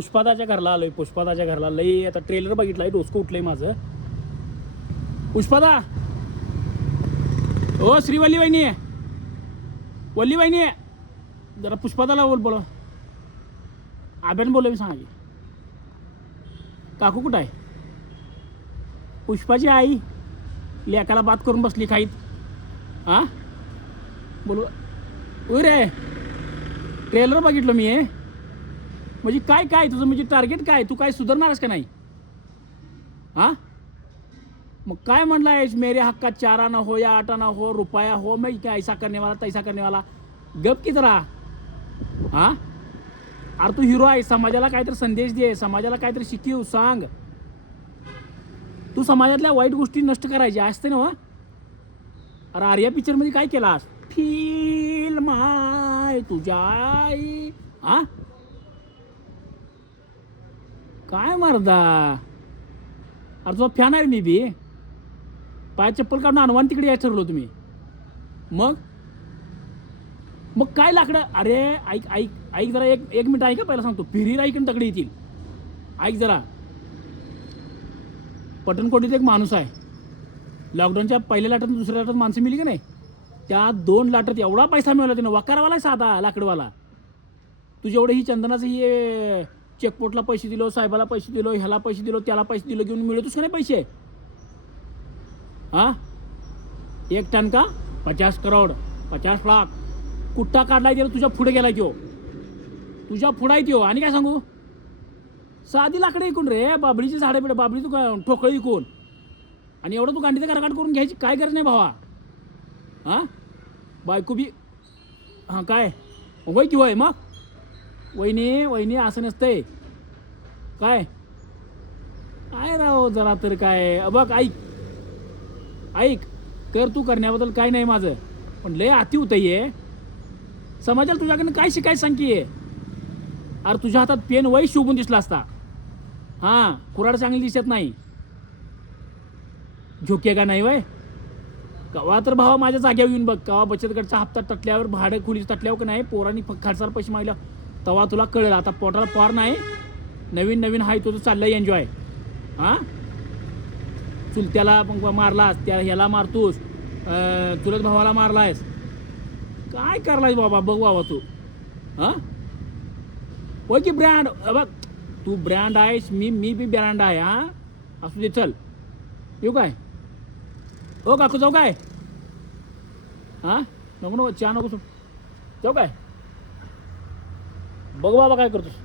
पुष्पादाच्या घरला आलोय पुष्पादाच्या घरला. लई आता ट्रेलर बघितलाय डोसकं उठलंय माझं. पुष्पादा! ओ श्रीवल्ली वहिनी वल्ली वहिनी जरा पुष्पादाला बोल बोला. आब्यान बोल मी सांगा की. काकू कुठं आहे? पुष्पाची आई लेकाला बात करून बसली खाईत. हा बोलू. रे! ट्रेलर बघितलं मी हे म्हणजे काय काय? तुझं म्हणजे टार्गेट काय? तू काय सुधारणारच का नाही? हा? मग काय म्हणला आहेस? मेरे हक्का चार ना हो या आठ आना हो रुपया हो मैं काय ऐसा करणेवाला तैसा करणेवाला गप की जरा. हा? अरे तू हिरो आहे समाजाला काहीतरी संदेश दे. समाजाला काहीतरी शिकीव सांग. तू समाजातल्या वाईट गोष्टी नष्ट करायच्या. असते ना हो, वा अरे आर्या पिक्चरमध्ये काय केलास? फील माय तुझ्या आई. हां? काय मारदा? अरे तुझा फॅन आहे मी बी. पाय चप्पल काढून आणवान तिकडे यायचं ठरलो तुम्ही मग? मग काय लाकडं? अरे ऐक ऐक ऐक जरा एक एक मिनिट ऐका पहिला सांगतो. फिरीला ऐकून तकडे येतील. ऐक जरा. पटणकोटीत एक माणूस आहे. लॉकडाऊनच्या पहिल्या लाटात दुसऱ्या लाटात माणसं मिली का नाही? त्या दोन लाटात एवढा पैसा मिळाला त्यानं. वकारवाला आहे साधा लाकडवाला. तुझे एवढं ही चंदनाचं हे चेकपोटला पैसे दिलो साहेबाला पैसे दिलो ह्याला पैसे दिलो त्याला पैसे दिलो घेऊन मिळतोस का नाही पैसे? हा? एक टन का? पचास करोड पचास लाख. कुट्टा काढलाय त्याला तुझ्या पुढे गेला किओ तुझ्या पुढा येतो आणि काय सांगू? साधी लाकडं इकून रे. बाबळीची झाडं बिडं बाबळी तू का- ठोकळं इकून आणि एवढं तू गांडीचं कराकाट करून घ्यायची काय गरज नाही भावा. हां? बायको बी हां काय? वय की वय मग? वहिनी वहिनी असं नसतंय. काय? काय राव जरा तर काय? बघ ऐक. ऐक कर तू करण्याबद्दल काय नाही माझं. पण लय अति होतं ये समाजाला तुझ्याकडनं काय शिकायचं सांग अरे तुझ्या हातात पेन वय शोभून दिसला असता. हां कुराड चांगली दिसत नाही. झोके का नाही वय? कवा तर भावा माझ्या जाग्यावर येऊन बघ. कवा बचत गटचा हप्ता तटल्यावर भाडं खोली तटल्यावर का नाही? पोरांनी फक्त खर्चाला पैसे मागल्या तेव्हा तुला कळेल आता पोटाला पार नाही. नवीन नवीन हाय तुझं चाललंय एन्जॉय हां? चुलत्याला मग मारलास त्या ह्याला मारतोस अं, चुलत भावाला मारलायस. काय करलायस बाबा बघ बाबा तू. हां? होय की ब्रँड बघ तू ब्रँड आहेस मी मी बी ब्रँड आहे हां? असू दे चल. येऊ काय? हो काकू जाऊ काय? हां? नको नको चहा नको जाऊ काय? बघ बाबा काय करतोस.